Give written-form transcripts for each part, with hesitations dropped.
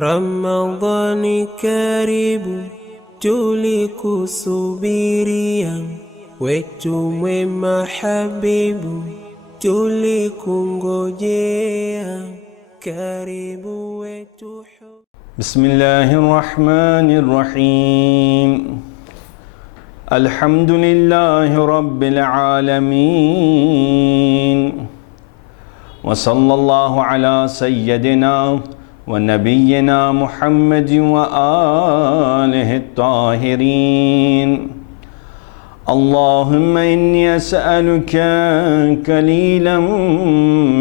Ramadhani karibu, tulikusubiria, wetu mwema habibu, tulikungojea, karibu wetu. Bismillahirrahmanirrahim. Alhamdulillahi rabbil alamin. Wa sallallahu ala sayyidina wa nabiyyina Muhammadin wa alihi at-tahirin. Allahumma inni as'aluka qalilan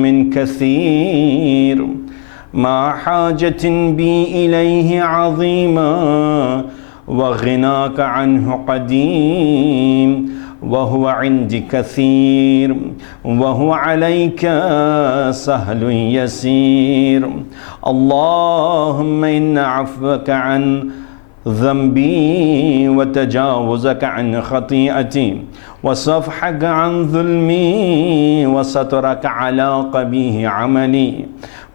min kathir ma hajatin bi ilayhi azima wa ghinaka anhu qadim wa huwa indi kathir wa huwa alayka sahlun yasir. Allahumma inna afwaka an ذنبي وتجاوزك عن خطيئتي وصفحك عن ظلمي وسترك على قبيح عملي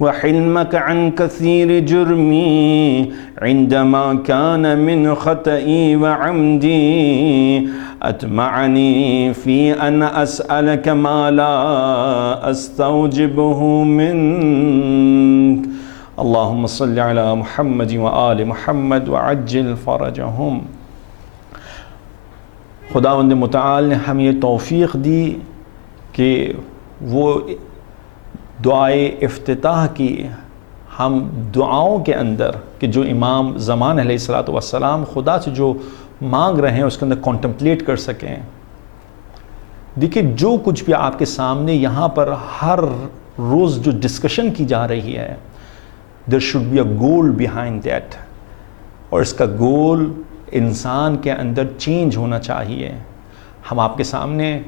وحلمك عن كثير Jeremy عندما كان من خطئي وعمدي أتمعني في أن أسألك ما لا أستوجبه منك. اللهم صل على محمد وآل محمد وعجل فرجهم. خداوند متعال نے ہمیں یہ توفیق دی کہ وہ دعائے افتتاح کی ہم دعاؤں کے اندر کہ جو امام زمان علیہ الصلوۃ والسلام خدا سے جو مانگ رہے ہیں اس کے اندر کانٹمپلیٹ کر سکیں. دیکھیے جو کچھ بھی آپ کے سامنے یہاں پر ہر روز جو ڈسکشن کی جا رہی ہے, there should be a goal behind that. اور اس کا گول انسان کے اندر چینج ہونا چاہیے. ہم آپ کے سامنے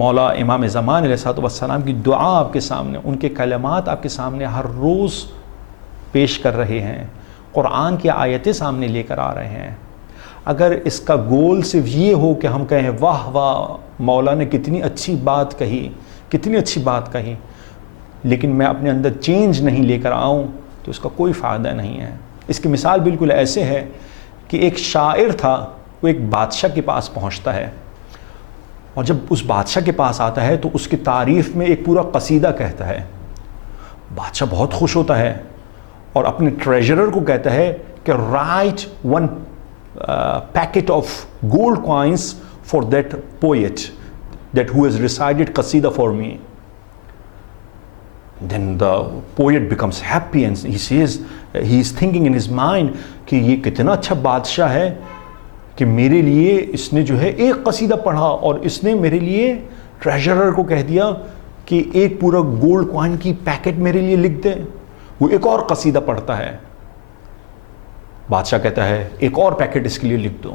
مولا امام زمان علیہ السلام کی دعا آپ کے سامنے, ان کے کلمات آپ کے سامنے ہر روز پیش کر رہے ہیں, قرآن کی آیتیں سامنے لے کر آ رہے ہیں. اگر اس کا گول صرف یہ ہو کہ ہم کہیں واہ واہ مولا نے کتنی اچھی بات کہی, کتنی اچھی بات کہی, لیکن میں اپنے اندر چینج نہیں لے کر آؤں, تو اس کا کوئی فائدہ نہیں ہے. اس کی مثال بالکل ایسے ہے کہ ایک شاعر تھا, وہ ایک بادشاہ کے پاس پہنچتا ہے, اور جب اس بادشاہ کے پاس آتا ہے تو اس کی تعریف میں ایک پورا قصیدہ کہتا ہے. بادشاہ بہت خوش ہوتا ہے اور اپنے ٹریجرر کو کہتا ہے کہ right one packet of gold coins for that poet that who has recited قصیدہ for me. Then the poet becomes happy and he says, he is thinking in his mind کہ یہ کتنا اچھا بادشاہ ہے کہ میرے لیے اس نے جو ہے ایک قصیدہ پڑھا اور اس نے میرے لیے ٹریجرر کو کہہ دیا کہ ایک پورا گولڈ کوائن کی پیکٹ میرے لیے لکھ دے. وہ ایک اور قصیدہ پڑھتا ہے, بادشاہ کہتا ہے ایک اور پیکٹ اس کے لیے لکھ دو.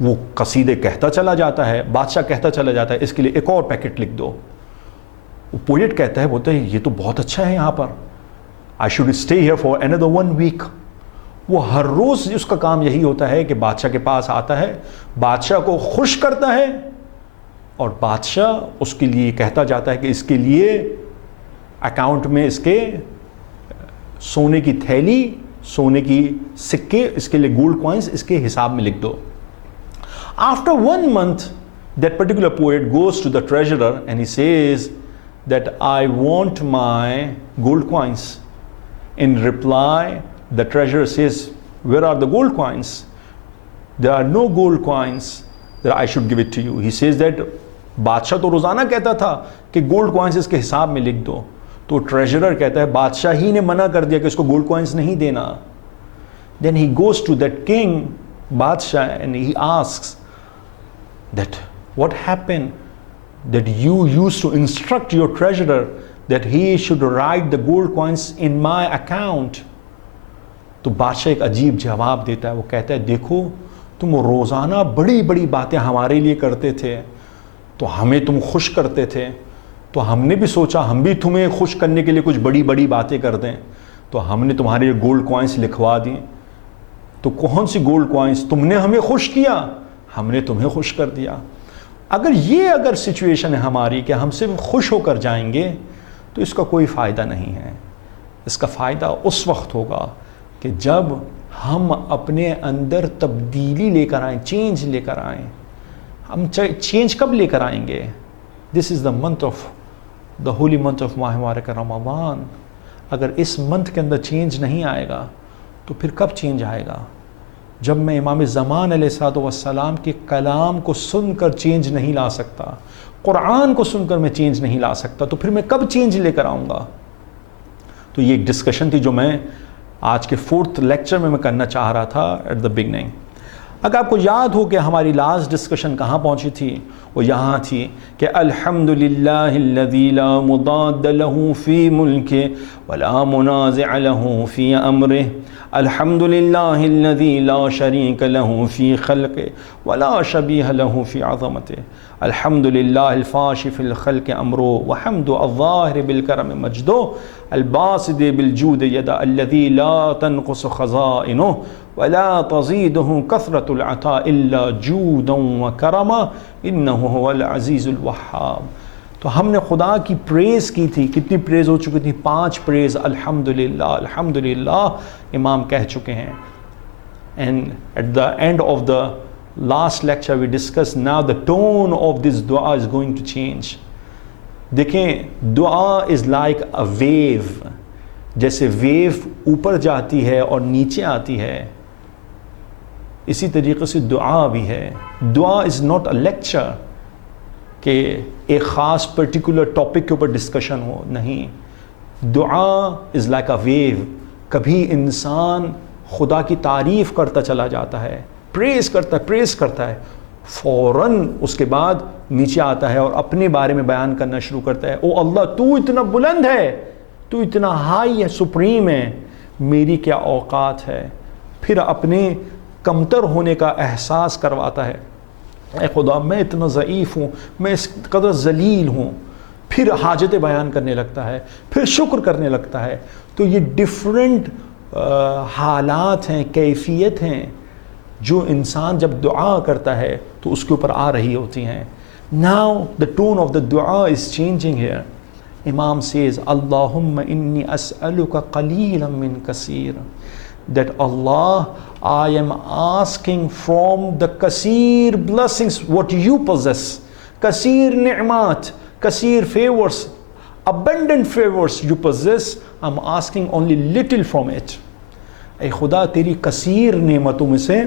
وہ قصیدے کہتا چلا جاتا ہے, بادشاہ کہتا چلا جاتا ہے اس کے لیے ایک اور پیکٹ لکھ دو. پوئٹ کہتا ہے, بولتا ہے یہ تو بہت اچھا ہے یہاں پر, I should stay here for another 1 week. وہ ہر روز اس کا کام یہی ہوتا ہے کہ بادشاہ کے پاس آتا ہے, بادشاہ کو خوش کرتا ہے, اور بادشاہ اس کے لیے کہتا جاتا ہے کہ اس کے لیے اکاؤنٹ میں اس کے سونے کی تھیلی, سونے کی سکے, اس کے لیے گولڈ کوائنس اس کے حساب میں لکھ دو. After 1 month, that particular poet goes to the treasurer and he says that I want my gold coins. In reply, the treasurer says, where are the gold coins? There are no gold coins that I should give it to you. He says that بادشاہ تو روزانہ کہتا تھا کہ gold coins اس کے حساب میں لکھ دو. تو ٹریجرر کہتا ہے بادشاہ ہی نے منع کر دیا کہ اس کو گولڈ کوائنس نہیں دینا. Then he goes to that king, بادشاہ, and he asks that what happened that you used to instruct your treasurer that he should write the gold coins in my account. تو بادشاہ ایک عجیب جواب دیتا ہے, وہ کہتا ہے دیکھو تم روزانہ بڑی بڑی باتیں ہمارے لیے کرتے تھے, تو ہمیں تم خوش کرتے تھے, تو ہم نے بھی سوچا ہم بھی تمہیں خوش کرنے کے لیے کچھ بڑی بڑی باتیں کر دیں, تو ہم نے تمہارے لیے گولڈ کوائنس لکھوا دی. تو کون سی گولڈ کوائنس, تم نے ہمیں خوش کیا, ہم نے تمہیں خوش کر دیا. اگر سچویشن ہے ہماری کہ ہم صرف خوش ہو کر جائیں گے تو اس کا کوئی فائدہ نہیں ہے. اس کا فائدہ اس وقت ہوگا کہ جب ہم اپنے اندر تبدیلی لے کر آئیں، چینج لے کر آئیں. ہم چینج کب لے کر آئیں گے؟ This is the month of the holy month of ماہ مبارک رمضان. اگر اس منتھ کے اندر چینج نہیں آئے گا تو پھر کب چینج آئے گا؟ جب میں امام زمان علیہ السلام کے کلام کو سن کر چینج نہیں لا سکتا، قرآن کو سن کر میں چینج نہیں لا سکتا، تو پھر میں کب چینج لے کر آؤں گا؟ تو یہ ایک ڈسکشن تھی جو میں آج کے 4th لیکچر میں کرنا چاہ رہا تھا ایٹ دا بگننگ. اگر آپ کو یاد ہو کہ ہماری لاسٹ ڈسکشن کہاں پہنچی تھی، وہ یہاں تھی کہ الحمدللہ الذی لا مضاد له فی ملکہ ولا منازع له فی امرہ، الحمدللہ الذی لا شریک له فی خلقہ ولا شبیہ له فی عظمتہ، الحمدللہ الفاش فی الخلق امرو وحمد الظاہر بالکرم مجدو الباسد بالجود یدا الذی لا تنقص خزائنہ ولا تزیدہ کثرت العطاء الا جودا وکرما انہ هو العزیز الوہاب. تو ہم نے خدا کی پریز کی تھی. کتنی پریز ہو چکی تھی؟ 5 پریز. الحمدللہ الحمدللہ امام کہہ چکے ہیں. And at the end of the last lecture we discussed now the tone of this dua is going to change. دیکھیں دعا is like a wave. جیسے ویو اوپر جاتی ہے اور نیچے آتی ہے، اسی طریقے سے دعا بھی ہے. دعا از ناٹ اے لیکچر کہ ایک خاص پرٹیکولر ٹاپک کے اوپر ڈسکشن ہو، نہیں. دعا از لائک اے ویو. کبھی انسان خدا کی تعریف کرتا چلا جاتا ہے، پریز کرتا ہے، فوراً اس کے بعد نیچے آتا ہے اور اپنے بارے میں بیان کرنا شروع کرتا ہے. او اللہ تو اتنا بلند ہے، تو اتنا ہائی ہے، سپریم ہے، میری کیا اوقات ہے. پھر اپنے کمتر ہونے کا احساس کرواتا ہے، اے خدا میں اتنا ضعیف ہوں، میں اس قدر ذلیل ہوں. پھر حاجتیں بیان کرنے لگتا ہے، پھر شکر کرنے لگتا ہے. تو یہ ڈیفرنٹ حالات ہیں، کیفیت ہیں جو انسان جب دعا کرتا ہے تو اس کے اوپر آ رہی ہوتی ہیں. Now the tone of the dua is changing here. Imam says, Allahumma inni as'aluka qaleelan min kaseer. That Allah, I am asking from the kaseer blessings what you possess. Kaseer ni'mat, kaseer favors, abundant favors you possess. I'm asking only little from it. اے خدا تیری کثیر نعمتوں میں سے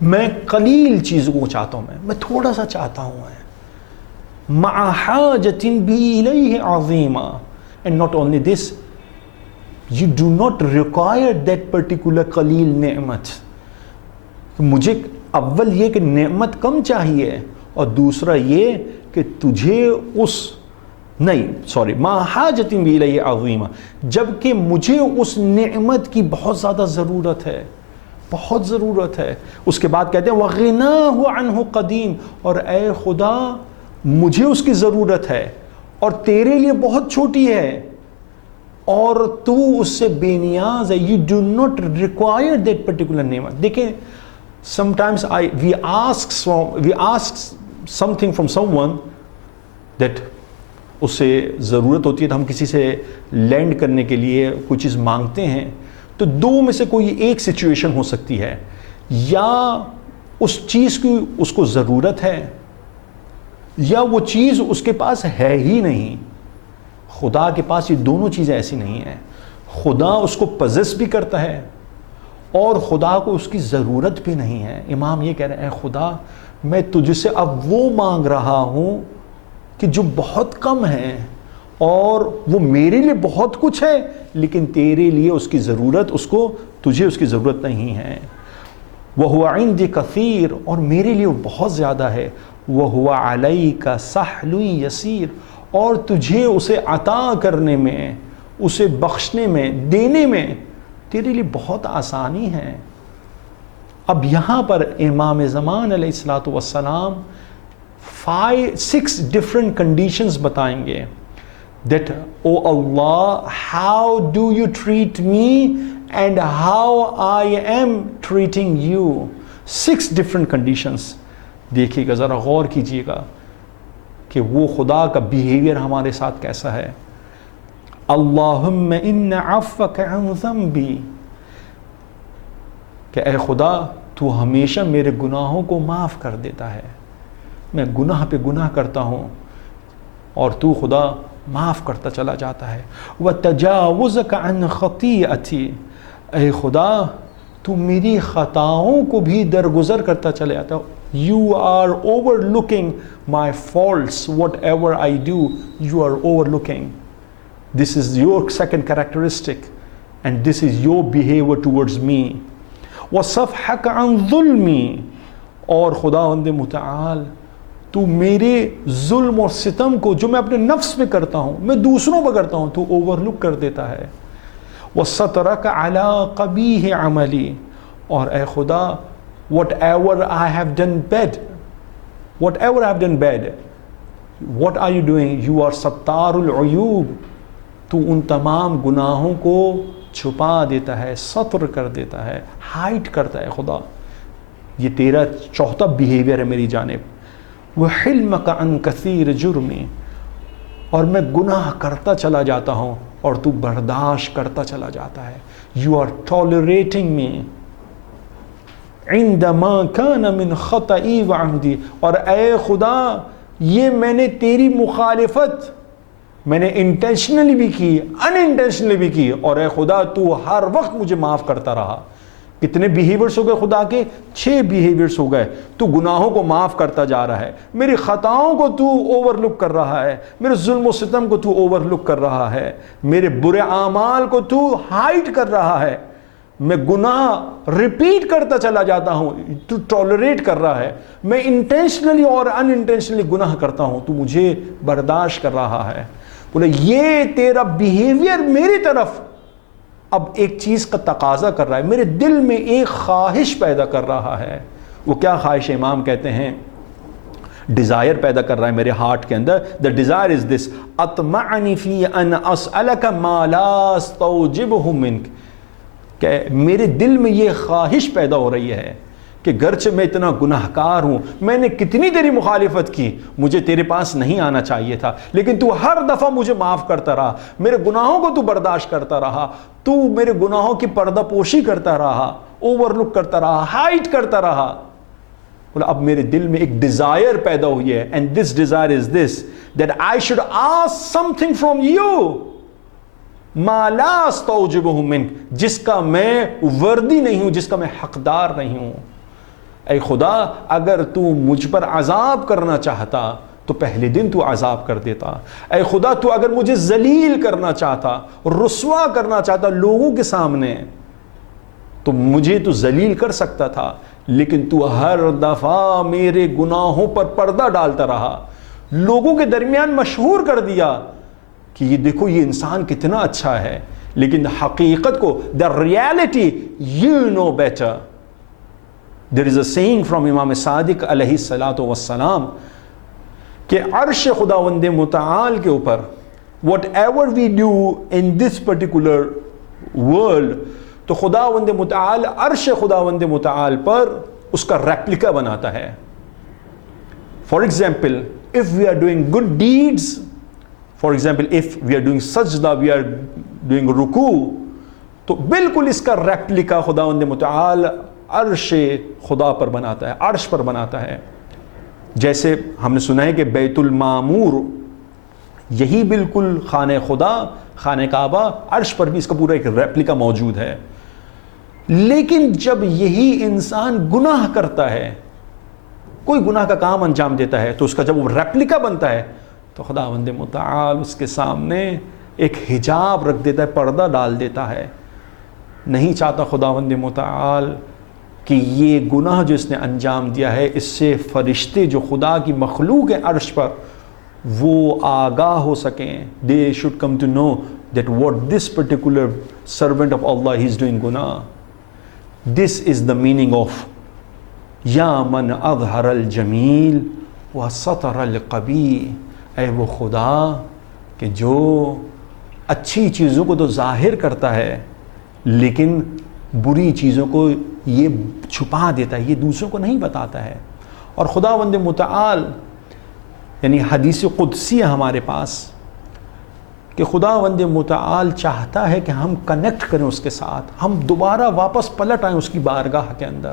میں قلیل چیزوں کو چاہتا ہوں، میں تھوڑا سا چاہتا ہوں. مع حاجت بی الیہ عظیمہ. And not only this, you do not require that particular قلیل نعمت. مجھے اول یہ کہ نعمت کم چاہیے، اور دوسرا یہ کہ تجھے ما حاجت بی الیہ عظیمہ، جبکہ مجھے اس نعمت کی بہت زیادہ ضرورت ہے. اس کے بعد کہتے ہیں وَغِنَاهُ عَنْهُ قَدِيم، اور اے خدا مجھے اس کی ضرورت ہے اور تیرے لیے بہت چھوٹی ہے اور تو اس سے بے نیاز ہے. You do not require that particular نعمت. دیکھیں sometimes we ask something from someone that اس سے ضرورت ہوتی ہے، تو ہم کسی سے لینڈ کرنے کے لیے کوئی چیز مانگتے ہیں. تو دو میں سے کوئی ایک سچویشن ہو سکتی ہے، یا اس چیز کی اس کو ضرورت ہے یا وہ چیز اس کے پاس ہے ہی نہیں. خدا کے پاس یہ دونوں چیزیں ایسی نہیں ہیں. خدا اس کو پزیس بھی کرتا ہے اور خدا کو اس کی ضرورت بھی نہیں ہے. امام یہ کہہ رہے ہیں اے خدا میں تجھ سے اب وہ مانگ رہا ہوں کہ جو بہت کم ہے اور وہ میرے لیے بہت کچھ ہے، لیکن تیرے لیے اس کی ضرورت، تجھے اس کی ضرورت نہیں ہے. وَهُوَ عِنْدِ كَثِيرٌ، اور میرے لیے وہ بہت زیادہ ہے. وَهُوَ عَلَيْكَ سَهْلٌ يَسِيرٌ، اور تجھے اسے عطا کرنے میں، اسے بخشنے میں، دینے میں تیرے لیے بہت آسانی ہے. اب یہاں پر امام زمان علیہ السلام 6 different conditions بتائیں گے that oh Allah how do you treat me and how I am treating you. 6 different conditions. دیکھیے گا، ذرا غور کیجیے گا کہ وہ خدا کا بیہیویئر ہمارے ساتھ کیسا ہے. اللہم ان عفوک عن ذنبی، کہ اے خدا تو ہمیشہ میرے گناہوں کو معاف کر دیتا ہے، میں گناہ پہ گناہ کرتا ہوں اور تو خدا معاف کرتا چلا جاتا ہے۔ وتجاوزک عن خطیئتی، اے خدا تو میری خطاؤں کو بھی درگزر کرتا چلا جاتا ہے۔ You are overlooking my faults, whatever I do, you are overlooking. This is your second characteristic, and this is your behavior towards me. وَصَفْحَكَ عَنْ ظُلْمِي، اور خداوند متعال تو میرے ظلم اور ستم کو جو میں اپنے نفس میں کرتا ہوں، میں دوسروں پہ کرتا ہوں، تو اوورلک کر دیتا ہے۔ وَسَتْرَكَ عَلَىٰ قَبِيحِ عَمَلِي، اور اے خدا whatever I have done bad, what are you doing? You are ستار العیوب، تو ان تمام گناہوں کو چھپا دیتا ہے، ستر کر دیتا ہے، ہائٹ کرتا ہے خدا۔ یہ تیرا چوتھا بیہیویئر ہے میری جانب۔ وحلمک عن کثیر جرمی، اور میں گناہ کرتا چلا جاتا ہوں اور تو برداشت کرتا چلا جاتا ہے۔ You are tolerating me عندما کان من خطئی وعمدی، اور اے خدا یہ میں نے تیری مخالفت میں نے انٹینشنلی بھی کی، ان انٹینشنلی بھی کی، اور اے خدا تو ہر وقت مجھے معاف کرتا رہا۔ کتنے بیہیویئرس ہو گئے خدا کے؟ 6 بیہیویئرس ہو گئے۔ تو گناہوں کو معاف کرتا جا رہا ہے، میری خطاؤں کو تو اوور لک کر رہا ہے، میرے ظلم و ستم کو تو اوور لک کر رہا ہے، میرے برے اعمال کو تو ہائڈ کر رہا ہے، میں گناہ ریپیٹ کرتا چلا جاتا ہوں، تو ٹالریٹ کر رہا ہے، میں انٹینشنلی اور ان انٹینشنلی گناہ کرتا ہوں، تو مجھے برداشت کر رہا ہے۔ بولے یہ تیرا بیہیویئر میری طرف اب ایک چیز کا تقاضا کر رہا ہے، میرے دل میں ایک خواہش پیدا کر رہا ہے۔ وہ کیا خواہش؟ امام کہتے ہیں ڈیزائر پیدا کر رہا ہے میرے ہارٹ کے اندر۔ the desire is this اطمعنی فی ان اسألک ما لا استوجبہ منک، کہ میرے دل میں یہ خواہش پیدا ہو رہی ہے کہ گرچہ میں اتنا گناہکار ہوں، میں نے کتنی تیری مخالفت کی، مجھے تیرے پاس نہیں آنا چاہیے تھا، لیکن تو ہر دفعہ مجھے معاف کرتا رہا، میرے گناہوں کو تو برداشت کرتا رہا، تو میرے گناہوں کی پردہ پوشی کرتا رہا، اوور لک کرتا رہا، ہائٹ کرتا رہا۔ بولا اب میرے دل میں ایک ڈیزائر پیدا ہوئی ہے، and this desire is this that I should ask something from you ما لا استوجبہ منک، جس کا میں وردی نہیں ہوں، جس کا میں حقدار نہیں ہوں۔ اے خدا اگر تو مجھ پر عذاب کرنا چاہتا تو پہلے دن تو عذاب کر دیتا۔ اے خدا تو اگر مجھے ذلیل کرنا چاہتا، رسوا کرنا چاہتا لوگوں کے سامنے، تو مجھے تو ذلیل کر سکتا تھا، لیکن تو ہر دفعہ میرے گناہوں پر پردہ ڈالتا رہا، لوگوں کے درمیان مشہور کر دیا کہ یہ دیکھو یہ انسان کتنا اچھا ہے، لیکن حقیقت کو the reality you know better۔ There is a saying from امام صادق علیہ السلام کہ عرش خداوند متعال کے اوپر whatever we do in this particular world، تو خداوند متعال عرش خداوند متعال پر اس کا ریپلیکا بناتا ہے۔ For example, if we are doing good deeds، for example if we are doing سجدہ، we are doing رکوع، تو بالکل اس کا ریپلیکا خداوند متعال عرش خدا پر بناتا ہے، عرش پر بناتا ہے۔ جیسے ہم نے سنا ہے کہ بیت المعمور، یہی بالکل خانہ خدا، خانہ کعبہ، عرش پر بھی اس کا پورا ایک ریپلیکا موجود ہے۔ لیکن جب یہی انسان گناہ کرتا ہے، کوئی گناہ کا کام انجام دیتا ہے، تو اس کا جب وہ ریپلیکا بنتا ہے تو خداوند متعال اس کے سامنے ایک حجاب رکھ دیتا ہے، پردہ ڈال دیتا ہے۔ نہیں چاہتا خداوند متعال کہ یہ گناہ جو اس نے انجام دیا ہے، اس سے فرشتے جو خدا کی مخلوق ہیں عرش پر، وہ آگاہ ہو سکیں۔ They should come to know that what this particular servant of Allah is doing گناہ۔ This is the meaning of یا من اظہر الجمیل وستر القبیح، اے وہ خدا کہ جو اچھی چیزوں کو تو ظاہر کرتا ہے لیکن بری چیزوں کو یہ چھپا دیتا ہے، یہ دوسروں کو نہیں بتاتا ہے۔ اور خداوند متعال یعنی حدیث قدسی ہے ہمارے پاس کہ خداوند متعال چاہتا ہے کہ ہم کنیکٹ کریں اس کے ساتھ، ہم دوبارہ واپس پلٹ آئیں اس کی بارگاہ کے اندر۔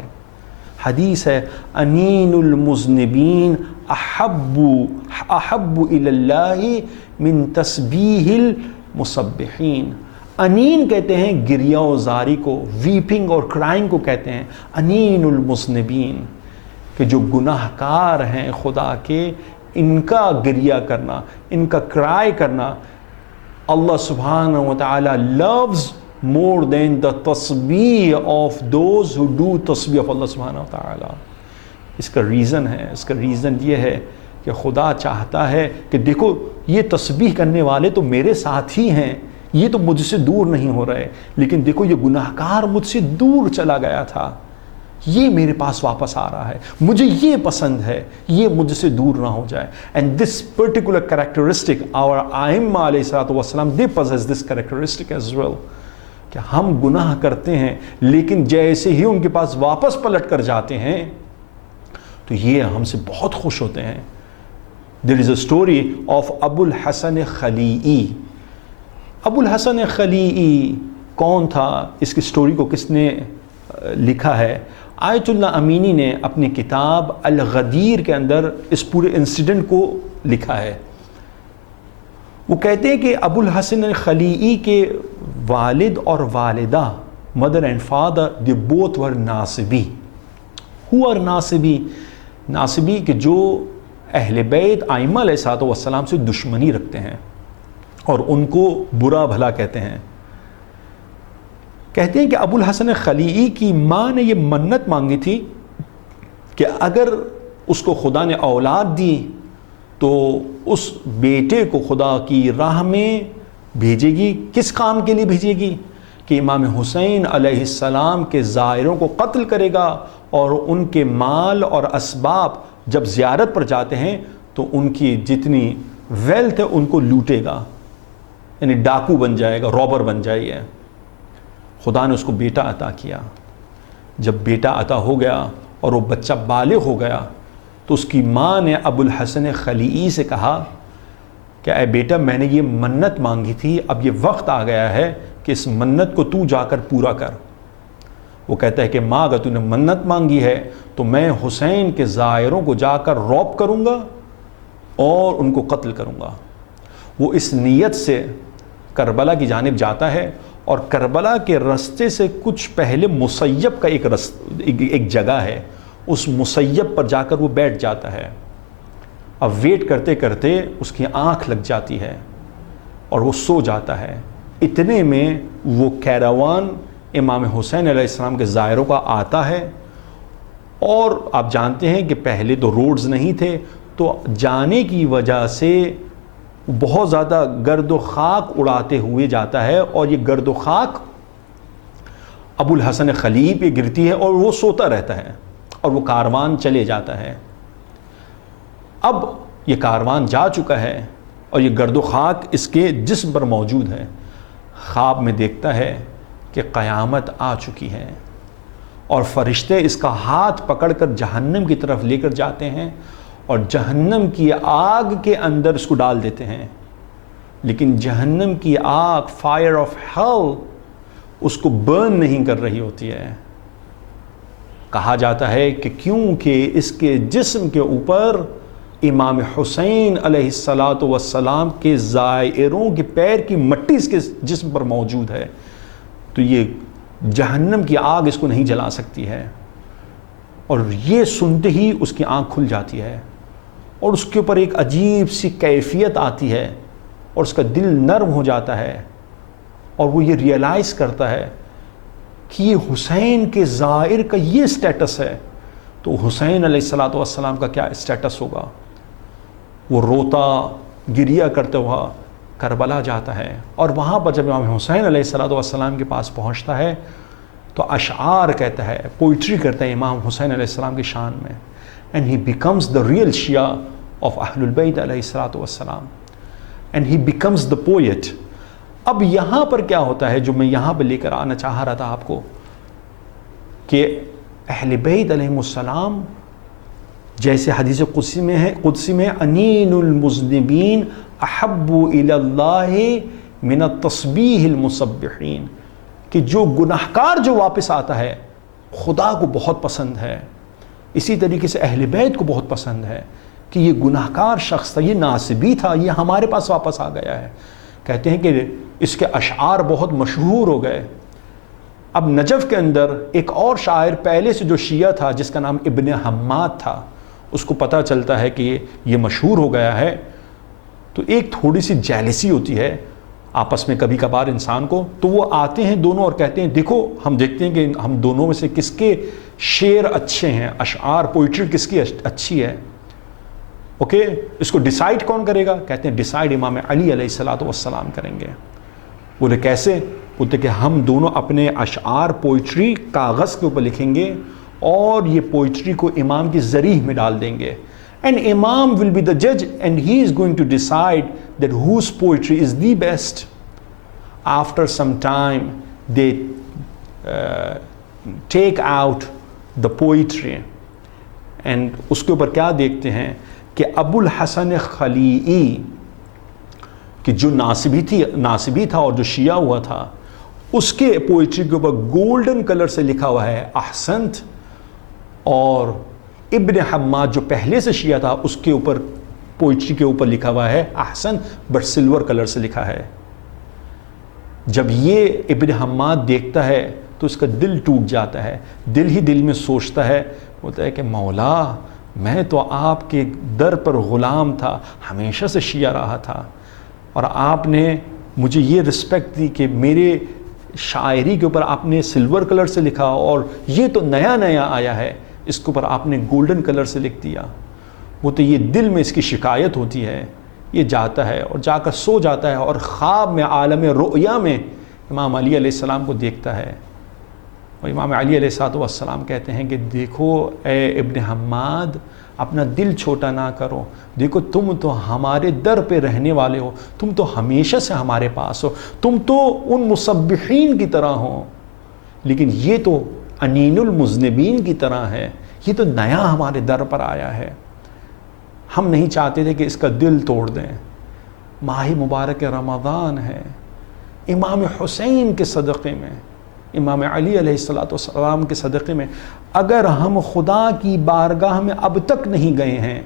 حدیث ہے انین المذنبین احب الی اللہ من تسبیح المسبحین۔ انین کہتے ہیں گریہ و زاری کو، ویپنگ اور کرائنگ کو کہتے ہیں انین المذنبین، کہ جو گناہ کار ہیں خدا کے، ان کا گریہ کرنا، ان کا کرائے کرنا اللہ سبحانہ وتعالی loves more than the tasbih of those who do tasbih of اللہ سبحانہ وتعالی۔ اس کا ریزن ہے، اس کا ریزن یہ ہے کہ خدا چاہتا ہے کہ دیکھو یہ تسبیح کرنے والے تو میرے ساتھ ہی ہیں، یہ تو مجھ سے دور نہیں ہو رہے، لیکن دیکھو یہ گناہ کار مجھ سے دور چلا گیا تھا، یہ میرے پاس واپس آ رہا ہے، مجھے یہ پسند ہے، یہ مجھ سے دور نہ ہو جائے۔ And this particular characteristic our ائمہ علیہ الصلوۃ والسلام they possess this characteristic as well، کہ ہم گناہ کرتے ہیں لیکن جیسے ہی ان کے پاس واپس پلٹ کر جاتے ہیں تو یہ ہم سے بہت خوش ہوتے ہیں۔ There is a story of ابو الحسن خلیعی۔ ابو الحسن خلیعی کون تھا؟ اس کی سٹوری کو کس نے لکھا ہے؟ آیت اللہ امینی نے اپنی کتاب الغدیر کے اندر اس پورے انسیڈنٹ کو لکھا ہے۔ وہ کہتے ہیں کہ ابو الحسن خلیعی کے والد اور والدہ، mother and father, they both were ناصبی۔ who are ناصبی؟ ناصبی کہ جو اہل بیت ائمہ علیہ الصلوۃ والسلام سے دشمنی رکھتے ہیں اور ان کو برا بھلا کہتے ہیں۔ کہتے ہیں کہ ابو الحسن خلیعی کی ماں نے یہ منت مانگی تھی کہ اگر اس کو خدا نے اولاد دی تو اس بیٹے کو خدا کی راہ میں بھیجے گی۔ کس کام کے لیے بھیجے گی؟ کہ امام حسین علیہ السلام کے زائروں کو قتل کرے گا اور ان کے مال اور اسباب جب زیارت پر جاتے ہیں تو ان کی جتنی ویلتھ ہے ان کو لوٹے گا، یعنی ڈاکو بن جائے گا، روبر بن جائے گا۔ خدا نے اس کو بیٹا عطا کیا۔ جب بیٹا عطا ہو گیا اور وہ بچہ بالغ ہو گیا تو اس کی ماں نے ابو الحسن خلیعی سے کہا کہ اے بیٹا میں نے یہ منت مانگی تھی، اب یہ وقت آ گیا ہے کہ اس منت کو تو جا کر پورا کر۔ وہ کہتا ہے کہ ماں اگر تو نے منت مانگی ہے تو میں حسین کے زائروں کو جا کر روب کروں گا اور ان کو قتل کروں گا۔ وہ اس نیت سے کربلا کی جانب جاتا ہے اور کربلا کے رستے سے کچھ پہلے مسیب کا ایک جگہ ہے، اس مسیب پر جا کر وہ بیٹھ جاتا ہے۔ اب ویٹ کرتے کرتے اس کی آنکھ لگ جاتی ہے اور وہ سو جاتا ہے۔ اتنے میں وہ کیراوان امام حسین علیہ السلام کے زائروں کا آتا ہے، اور آپ جانتے ہیں کہ پہلے تو روڈز نہیں تھے تو جانے کی وجہ سے بہت زیادہ گرد و خاک اڑاتے ہوئے جاتا ہے، اور یہ گرد و خاک ابو الحسن خلیعی پہ گرتی ہے اور وہ سوتا رہتا ہے اور وہ کاروان چلے جاتا ہے۔ اب یہ کاروان جا چکا ہے اور یہ گرد و خاک اس کے جسم پر موجود ہے۔ خواب میں دیکھتا ہے کہ قیامت آ چکی ہے اور فرشتے اس کا ہاتھ پکڑ کر جہنم کی طرف لے کر جاتے ہیں اور جہنم کی آگ کے اندر اس کو ڈال دیتے ہیں، لیکن جہنم کی آگ فائر آف ہیل اس کو برن نہیں کر رہی ہوتی ہے۔ کہا جاتا ہے کہ کیونکہ اس کے جسم کے اوپر امام حسین علیہ السلام کے زائروں کے پیر کی مٹی اس کے جسم پر موجود ہے، تو یہ جہنم کی آگ اس کو نہیں جلا سکتی ہے۔ اور یہ سنتے ہی اس کی آنکھ کھل جاتی ہے اور اس کے اوپر ایک عجیب سی کیفیت آتی ہے اور اس کا دل نرم ہو جاتا ہے اور وہ یہ ریئلائز کرتا ہے کہ یہ حسین کے زائر کا یہ سٹیٹس ہے، تو حسین علیہ السلام کا کیا سٹیٹس ہوگا۔ وہ روتا گریہ کرتے ہوا کربلا جاتا ہے، اور وہاں پر جب امام حسین علیہ السلام کے پاس پہنچتا ہے تو اشعار کہتا ہے، پوئٹری کرتا ہے امام حسین علیہ السلام کی شان میں، and he becomes the real Shia of Ahlul Bayt علیہ السلام and he becomes the poet۔ اب یہاں پر کیا ہوتا ہے جو میں یہاں پہ لے کر آنا چاہ رہا تھا آپ کو، کہ اہل بیت علیہ السلام جیسے حدیث قدسی میں انین المذنبین احب الی اللہ من التسبیح المسبحین، کہ جو گناہگار جو واپس آتا ہے خدا کو بہت پسند ہے. اسی طریقے سے اہل بیت کو بہت پسند ہے کہ یہ گناہگار شخص تھا، یہ ناصبی تھا، یہ ہمارے پاس واپس آ گیا ہے. کہتے ہیں کہ اس کے اشعار بہت مشہور ہو گئے. اب نجف کے اندر ایک اور شاعر پہلے سے جو شیعہ تھا جس کا نام ابن حماد تھا، اس کو پتہ چلتا ہے کہ یہ مشہور ہو گیا ہے، تو ایک تھوڑی سی جیلسی ہوتی ہے آپس میں کبھی کبھار انسان کو، تو وہ آتے ہیں دونوں اور کہتے ہیں دیکھو ہم دیکھتے ہیں کہ ہم دونوں میں سے کس کے شعر اچھے ہیں، اشعار پوئٹری کس کی اچھی ہے. اوکے، اس کو ڈیسائیڈ کون کرے گا؟ کہتے ہیں ڈیسائیڈ امام علی علیہ السلام کریں گے. بولے کیسے؟ بولتے کہ ہم دونوں اپنے اشعار پوئٹری کاغذ کے اوپر لکھیں گے اور یہ پوئٹری کو امام کی ذریح میں ڈال دیں گے. And Imam will be the judge and he is going to decide that whose poetry is the best. After some time they take out the poetry and اس کے اوپر کیا دیکھتے ہیں کہ ابو الحسن خلیعی کہ جو ناصبی تھا اور جو شیعہ ہوا تھا، اس کے پوئٹری کے اوپر گولڈن کلر سے لکھا ہوا ہے احسنت، اور ابن حماد جو پہلے سے شیعہ تھا اس کے اوپر پوئٹری کے اوپر لکھا ہوا ہے احسن بٹ سلور کلر سے لکھا ہے. جب یہ ابن حماد دیکھتا ہے تو اس کا دل ٹوٹ جاتا ہے، دل ہی دل میں سوچتا ہے، بولتا ہے کہ مولا میں تو آپ کے در پر غلام تھا، ہمیشہ سے شیعہ رہا تھا، اور آپ نے مجھے یہ رسپیکٹ دی کہ میرے شاعری کے اوپر آپ نے سلور کلر سے لکھا اور یہ تو نیا آیا ہے، اس کے اوپر آپ نے گولڈن کلر سے لکھ دیا. وہ تو یہ دل میں اس کی شکایت ہوتی ہے. یہ جاتا ہے اور جا کر سو جاتا ہے اور خواب میں عالم رؤیا میں امام علی علیہ السلام کو دیکھتا ہے. اور امام علی علیہ السلام کہتے ہیں کہ دیکھو اے ابن حماد، اپنا دل چھوٹا نہ کرو، دیکھو تم تو ہمارے در پہ رہنے والے ہو، تم تو ہمیشہ سے ہمارے پاس ہو، تم تو ان مسبحین کی طرح ہو، لیکن یہ تو انین المذنبین کی طرح ہے، یہ تو نیا ہمارے در پر آیا ہے. ہم نہیں چاہتے تھے کہ اس کا دل توڑ دیں. ماہ مبارک رمضان ہے، امام حسین کے صدقے میں، امام علی علیہ السلام کے صدقے میں اگر ہم خدا کی بارگاہ میں اب تک نہیں گئے ہیں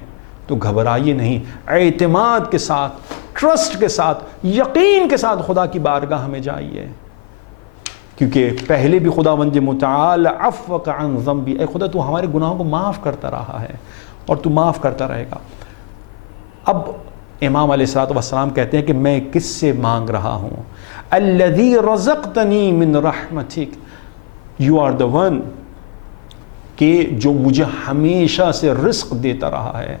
تو گھبرائیے نہیں، اعتماد کے ساتھ، ٹرسٹ کے ساتھ، یقین کے ساتھ خدا کی بارگاہ میں جائیے، کیونکہ پہلے بھی خداوند متعال عفوک عن ذنبی، اے خدا تو ہمارے گناہوں کو معاف کرتا رہا ہے اور تو معاف کرتا رہے گا. اب امام علیہ السلام کہتے ہیں کہ میں کس سے مانگ رہا ہوں؟ الذی رزقتنی من رحمتک، یو آر دا ون کہ جو مجھے ہمیشہ سے رزق دیتا رہا ہے،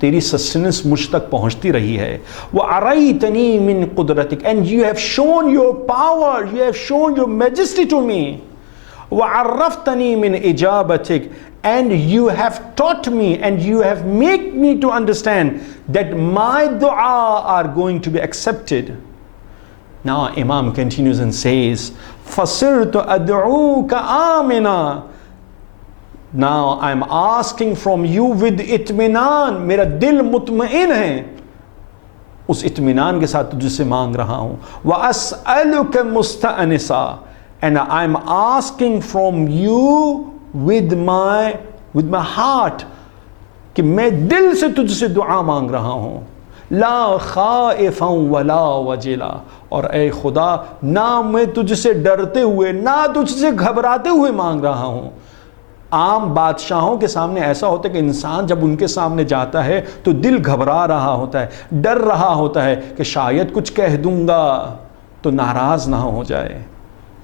تیری سسٹیننس مجھ تک پہنچتی رہی ہے. وَأَرَيْتَنِي مِن قُدْرَتِكَ and you have shown your power, you have shown your majesty to me. وَعَرَّفْتَنِي مِن إِجَابَتِكَ and you have taught me and you have made me to understand that my dua are going to be accepted. Now Imam continues and says, فَصِرْتُ أَدْعُوكَ آمِنًا. Now I'm asking from you with اطمینان، میرا دل مطمئن ہے، اس اطمینان کے ساتھ تجھ سے مانگ رہا ہوں. وَأَسْأَلُكَ مُسْتَأْنِسًا and I'm asking from you with my heart کہ میں دل سے تجھ سے دعا مانگ رہا ہوں. لا خائفا ولا وجلا، اور اے خدا نہ میں تجھ سے ڈرتے ہوئے نہ تجھ سے گھبراتے ہوئے مانگ رہا ہوں. عام بادشاہوں کے سامنے ایسا ہوتا ہے کہ انسان جب ان کے سامنے جاتا ہے تو دل گھبرا رہا ہوتا ہے، ڈر رہا ہوتا ہے کہ شاید کچھ کہہ دوں گا تو ناراض نہ ہو جائے،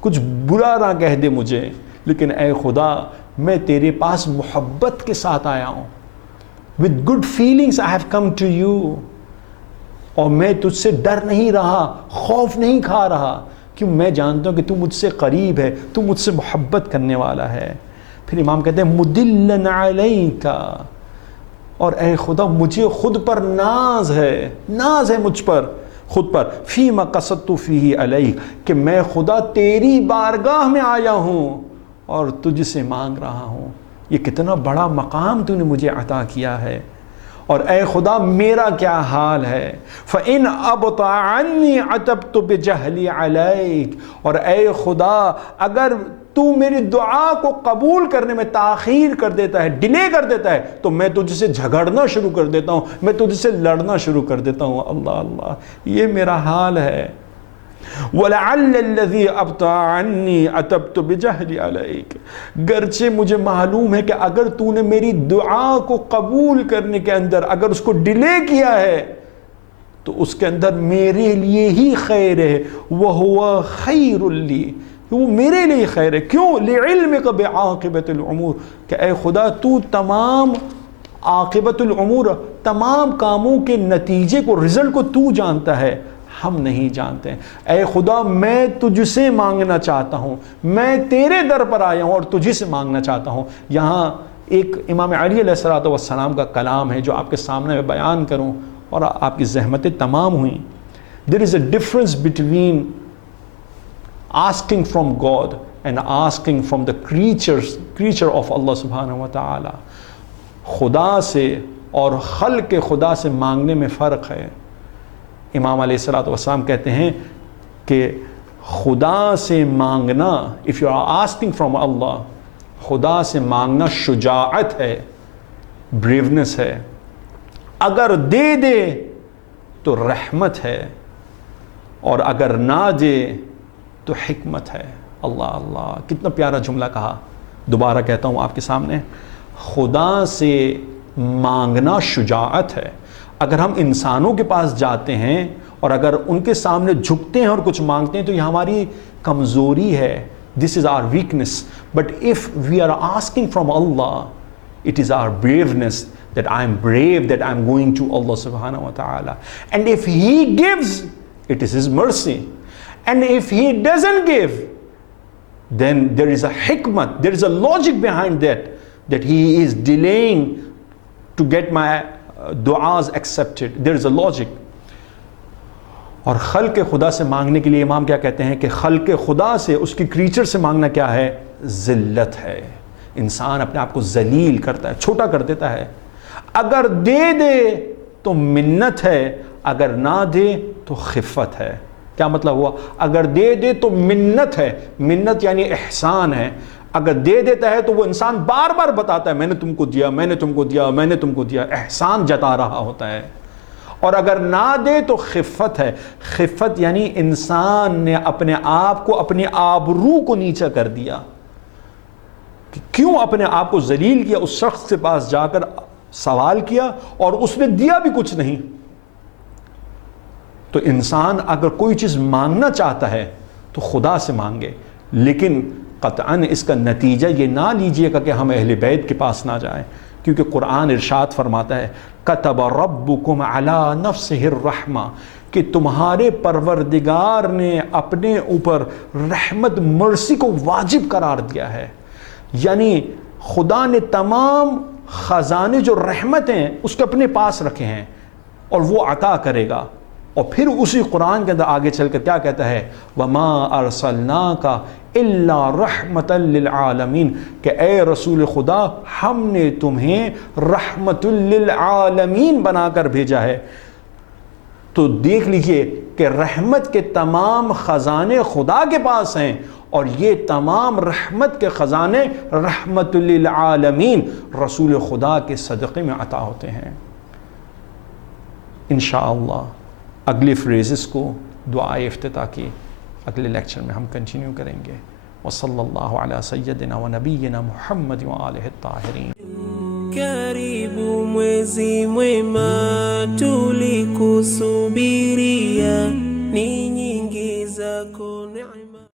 کچھ برا نہ کہہ دے مجھے. لیکن اے خدا میں تیرے پاس محبت کے ساتھ آیا ہوں. with good feelings I have come to you. اور میں تجھ سے ڈر نہیں رہا، خوف نہیں کھا رہا، کیوں میں جانتا ہوں کہ تو مجھ سے قریب ہے، تو مجھ سے محبت کرنے والا ہے. پھر امام کہتے ہیں مدلن علیک، اور اے خدا مجھے خود پر ناز ہے مجھ پر، خود پر. فیما قصدت فیہ علیک، کہ میں خدا تیری بارگاہ میں آیا ہوں اور تجھ سے مانگ رہا ہوں. یہ کتنا بڑا مقام تو نے مجھے عطا کیا ہے. اور اے خدا میرا کیا حال ہے. فَإِنْ أَبْطَأَ عَنِّي عَتَبْتُ بِجَهْلِي عَلَيْكَ، اور اے خدا اگر تو میری دعا کو قبول کرنے میں تاخیر کر دیتا ہے، ڈیلے کر دیتا ہے، تو میں تجھ سے جھگڑنا شروع کر دیتا ہوں، میں تجھ سے لڑنا شروع کر دیتا ہوں. اللہ اللہ، یہ میرا حال ہے. وَلَعَلَّ الَّذِي أَبْطَأَ عَنِّي عَتَبْتُ بِجَهْلِي عَلَيْكَ، گرچہ مجھے معلوم ہے کہ اگر تو نے میری دعا کو قبول کرنے کے اندر اگر اس کو ڈیلے کیا ہے تو اس کے اندر میرے لیے ہی خیر ہے. وَهُوَ خَيْرٌ لِّي، وہ میرے لیے خیر ہے. کیوں؟ لِعِلْمِكَ بِعَاقِبَةِ الْأُمُورِ، کہ اے خدا تو تمام عاقبت الامور، تمام کاموں کے نتیجے کو، رزلٹ کو تو جانتا ہے، ہم نہیں جانتے. اے خدا میں تجھ سے مانگنا چاہتا ہوں، میں تیرے در پر آیا ہوں اور تجھ سے مانگنا چاہتا ہوں. یہاں ایک امام علی علیہ السلام کا کلام ہے جو آپ کے سامنے میں بیان کروں اور آپ کی زحمتیں تمام ہوئیں. There is a difference between asking from God and asking from the creature of Allah subhanahu wa ta'ala. خدا سے اور خلق خدا سے مانگنے میں فرق ہے. امام علیہ السلام کہتے ہیں کہ خدا سے مانگنا، if you are asking from Allah، خدا سے مانگنا شجاعت ہے، بریونس ہے. اگر دے دے تو رحمت ہے، اور اگر نہ دے تو حکمت ہے. اللہ اللہ، کتنا پیارا جملہ کہا. دوبارہ کہتا ہوں آپ کے سامنے، خدا سے مانگنا شجاعت ہے. اگر ہم انسانوں کے پاس جاتے ہیں اور اگر ان کے سامنے جھکتے ہیں اور کچھ مانگتے ہیں تو یہ ہماری کمزوری ہے. This is our weakness. But if we are asking from Allah, it is our braveness, that I am brave, that I am going to Allah subhanahu wa ta'ala. And if He gives, it is His mercy. And if He doesn't give, then there is a hikmat, there is a logic behind that He is delaying to get my du'as accepted. There is a logic. اور خلق خدا سے مانگنے کے لیے امام کیا کہتے ہیں کہ خلق خدا سے، اس کی کریچر سے مانگنا کیا ہے؟ ذلت ہے. انسان اپنے آپ کو ذلیل کرتا ہے، چھوٹا کر دیتا ہے. اگر دے دے تو منت ہے، اگر نہ دے تو خفت ہے. کیا مطلب ہوا؟ اگر دے دے تو منت ہے، منت یعنی احسان ہے. اگر دے دیتا ہے تو وہ انسان بار بار بتاتا ہے میں نے تم کو دیا، میں نے تم کو دیا، میں نے تم کو دیا، احسان جتا رہا ہوتا ہے. اور اگر نہ دے تو خفت ہے. خفت یعنی انسان نے اپنے آپ کو، اپنی آبرو کو نیچا کر دیا. کیوں اپنے آپ کو ذلیل کیا؟ اس شخص کے پاس جا کر سوال کیا اور اس نے دیا بھی کچھ نہیں. تو انسان اگر کوئی چیز مانگنا چاہتا ہے تو خدا سے مانگے، لیکن قطعاً اس کا نتیجہ یہ نہ لیجئے گا کہ ہم اہل بیت کے پاس نہ جائیں، کیونکہ قرآن ارشاد فرماتا ہے کتب ربکم علی نفسہ الرحمہ، کہ تمہارے پروردگار نے اپنے اوپر رحمت، مرسی کو واجب قرار دیا ہے. یعنی خدا نے تمام خزانے جو رحمت ہیں اس کو اپنے پاس رکھے ہیں اور وہ عطا کرے گا. اور پھر اسی قرآن کے اندر آگے چل کر کیا کہتا ہے؟ وَمَا أَرْسَلْنَاكَ إِلَّا رَحْمَةً لِلْعَالَمِينَ، کہ اے رسول خدا ہم نے تمہیں رحمت للعالمین بنا کر بھیجا ہے. تو دیکھ لیجئے کہ رحمت کے تمام خزانے خدا کے پاس ہیں، اور یہ تمام رحمت کے خزانے رحمت للعالمین رسول خدا کے صدقے میں عطا ہوتے ہیں. انشاءاللہ اگلی فریزز کو دعائے افتتاح کی اگلے لیکچر میں ہم کنٹینیو کریں گے. وصلی اللہ علی سیدنا و نبینا محمد و آلہ الطاہرین. Karibu mwezi mwema tulikusubiria ninyi